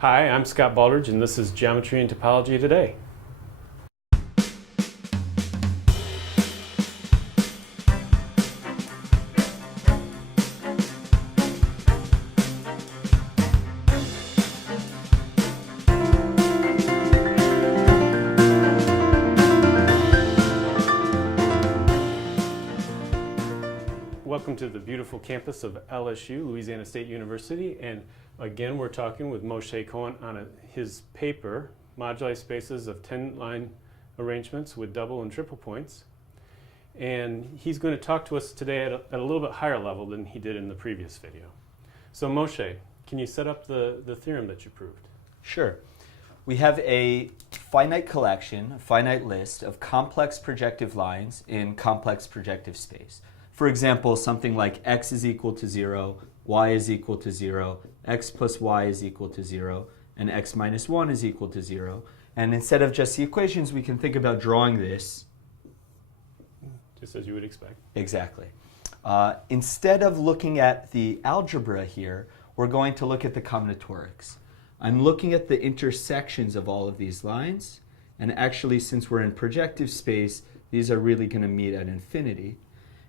Hi, I'm Scott Baldridge, and this is Geometry and Topology Today. Welcome to the beautiful campus of LSU, Louisiana State University, and again we're talking with Moshe Cohen on his paper, Moduli Spaces of 10-line arrangements with double and triple points. And he's going to talk to us today at a little bit higher level than he did in the previous video. So Moshe, can you set up the theorem that you proved? Sure. We have a finite collection, a finite list of complex projective lines in complex projective space. For example, something like x is equal to 0, y is equal to 0, x plus y is equal to 0, and x minus 1 is equal to 0. And instead of just the equations, we can think about drawing this. Just as you would expect. Exactly. Instead of looking at the algebra here, we're going to look at the combinatorics. I'm looking at the intersections of all of these lines. And actually, since we're in projective space, these are really going to meet at infinity.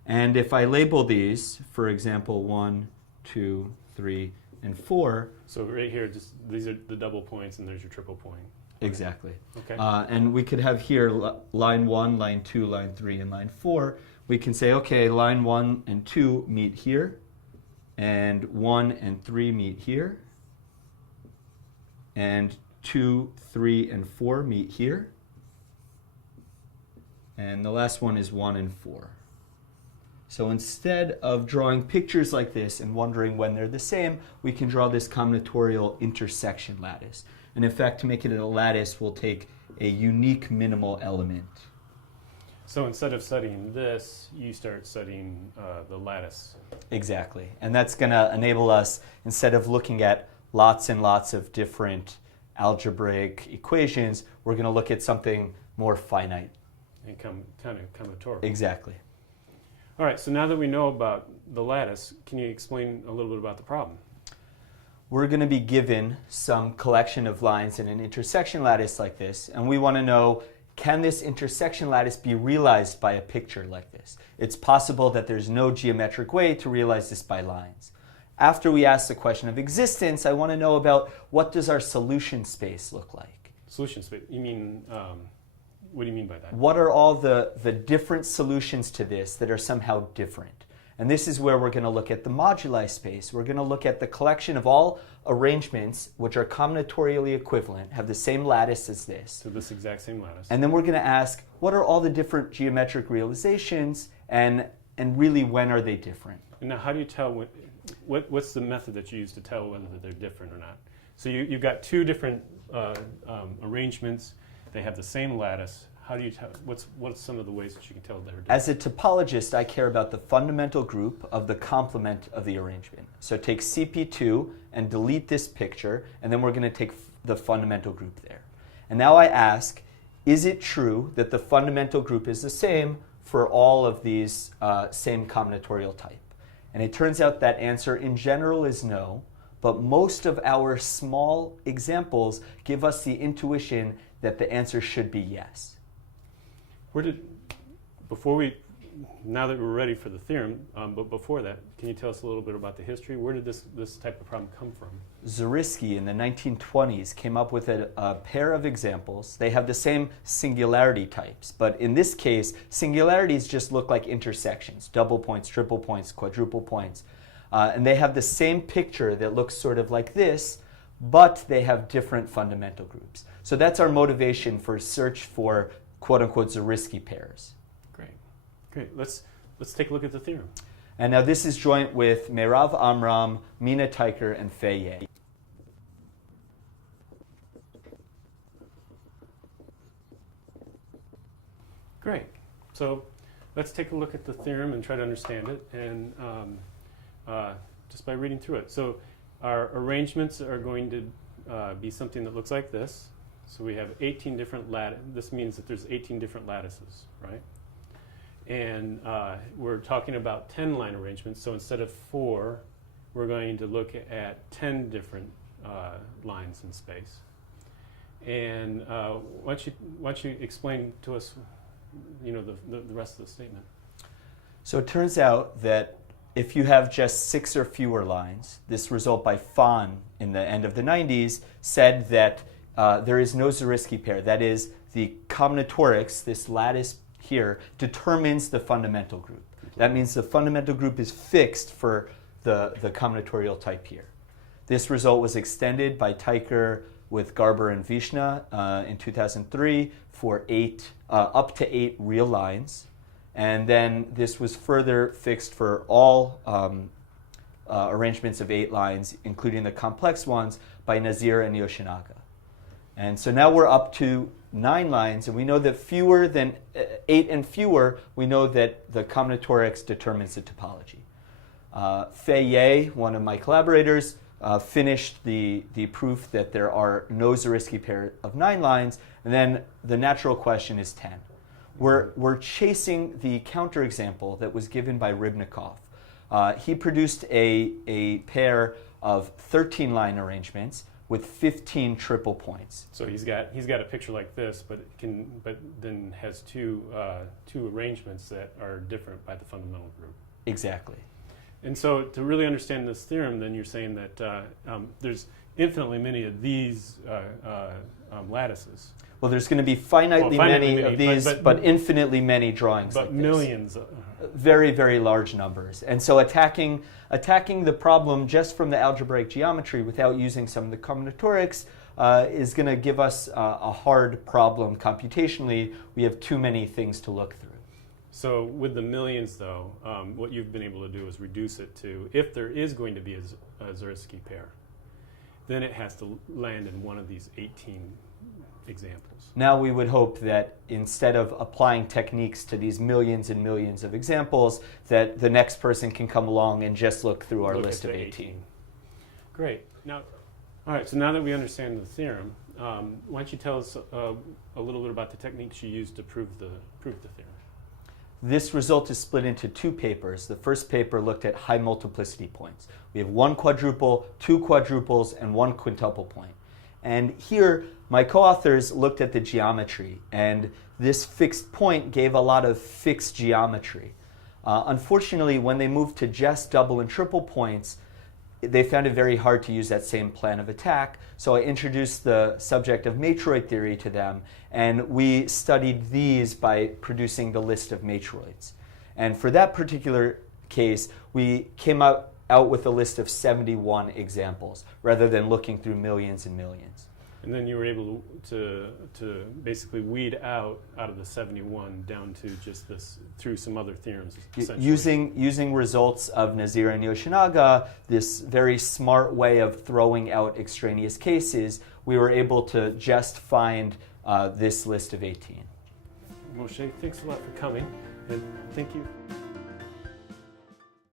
And if I label these, for example, 1, 2, 3, and 4. So right here, just these are the double points, and there's your triple point. Exactly. Okay. And we could have here line 1, line 2, line 3, and line 4. We can say, okay, line 1 and 2 meet here, and 1 and 3 meet here, and 2, 3, and 4 meet here, and the last one is 1 and 4. So instead of drawing pictures like this and wondering when they're the same, we can draw this combinatorial intersection lattice. And in fact, to make it a lattice, we'll take a unique minimal element. So instead of studying this, you start studying the lattice. Exactly. And that's going to enable us, instead of looking at lots and lots of different algebraic equations, we're going to look at something more finite. And kind of combinatorial. Exactly. All right, so now that we know about the lattice, can you explain a little bit about the problem? We're going to be given some collection of lines in an intersection lattice like this, and we want to know, can this intersection lattice be realized by a picture like this? It's possible that there's no geometric way to realize this by lines. After we ask the question of existence, I want to know about what does our solution space look like? Solution space, you mean, what do you mean by that? What are all the different solutions to this that are somehow different? And this is where we're going to look at the moduli space. We're going to look at the collection of all arrangements which are combinatorially equivalent, have the same lattice as this. So this exact same lattice. And then we're going to ask, what are all the different geometric realizations, and really when are they different? And now how do you tell, what's the method that you use to tell whether they're different or not? So you've got two different arrangements. They have the same lattice. How do you tell? What's some of the ways that you can tell they're different? As a topologist, I care about the fundamental group of the complement of the arrangement. So take CP2 and delete this picture, and then we're going to take the fundamental group there. And now I ask, is it true that the fundamental group is the same for all of these same combinatorial type? And it turns out that answer in general is no, but most of our small examples give us the intuition that the answer should be yes. Now that we're ready for the theorem, but before that, can you tell us a little bit about the history? Where did this type of problem come from? Zariski in the 1920s came up with a pair of examples. They have the same singularity types, but in this case, singularities just look like intersections, double points, triple points, quadruple points. And they have the same picture that looks sort of like this, but they have different fundamental groups. So that's our motivation for search for quote-unquote Zariski pairs. Great. Let's take a look at the theorem. And now this is joint with Meirav Amram, Mina Teicher, and Fei Ye. Great. So let's take a look at the theorem and try to understand it, and just by reading through it. So our arrangements are going to be something that looks like this. So we have 18 different lattices. This means that there's 18 different lattices, right? And we're talking about 10-line arrangements. So instead of 4, we're going to look at 10 different lines in space. And why don't you explain to us, the rest of the statement? So it turns out that if you have just 6 or fewer lines, this result by Fahn in the end of the 90s said that there is no Zariski pair. That is, the combinatorics, this lattice here, determines the fundamental group. That means the fundamental group is fixed for the combinatorial type here. This result was extended by Teicher with Garber and Vishna in 2003 for up to 8 real lines. And then this was further fixed for all arrangements of 8 lines, including the complex ones, by Nazir and Yoshinaga. And so now we're up to 9 lines, and we know that fewer than 8 and fewer, we know that the combinatorics determines the topology. Fei Ye, one of my collaborators, finished the proof that there are no Zariski pair of 9 lines, and then the natural question is 10. We're chasing the counterexample that was given by Rybnikov. He produced a pair of 13-line arrangements with 15 triple points. So he's got a picture like this, but then has two arrangements that are different by the fundamental group. Exactly. And so to really understand this theorem, then you're saying that there's infinitely many of these lattices. Well, there's going to be finitely many of these, but infinitely many drawings like this. But millions. Very, very large numbers. And so attacking the problem just from the algebraic geometry without using some of the combinatorics is going to give us a hard problem computationally. We have too many things to look through. So with the millions, though, what you've been able to do is reduce it to, if there is going to be a Zariski pair, then it has to land in one of these 18 examples. Now we would hope that instead of applying techniques to these millions and millions of examples, that the next person can come along and just look through our list of 18. Great. Now, all right, so now that we understand the theorem, why don't you tell us a little bit about the techniques you used to prove the theorem? This result is split into 2 papers. The first paper looked at high multiplicity points. We have 1 quadruple, 2 quadruples, and 1 quintuple point. And here, my co-authors looked at the geometry, and this fixed point gave a lot of fixed geometry. Unfortunately, when they moved to just double and triple points, they found it very hard to use that same plan of attack, so I introduced the subject of matroid theory to them, and we studied these by producing the list of matroids. And for that particular case, we came out with a list of 71 examples, rather than looking through millions and millions. And then you were able to basically weed out of the 71 down to just this through some other theorems, essentially. Using results of Nazir and Yoshinaga, this very smart way of throwing out extraneous cases, we were able to just find this list of 18. Moshe, thanks a lot for coming, and thank you.